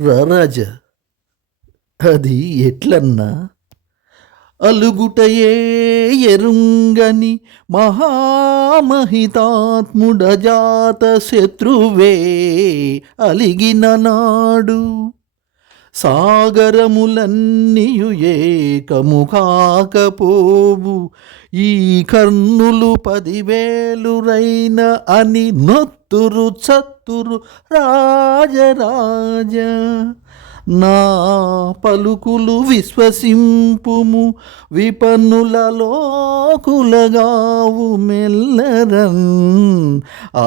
రారాజా అది ఎట్లన్నా? అలుగుటయే ఎరుంగని మహామహితాత్ముడజాత శత్రువే అలిగిన నాడు. సాగరములన్నీయు ఏకము కాకపోవు ఈ కర్ణులు పదివేలురైన అని నొత్తురు భక్తురు రాజరాజ నా పలుకులు విశ్వసింపుము విపన్నులలో కులగావు మెల్లరం ఆ ఆ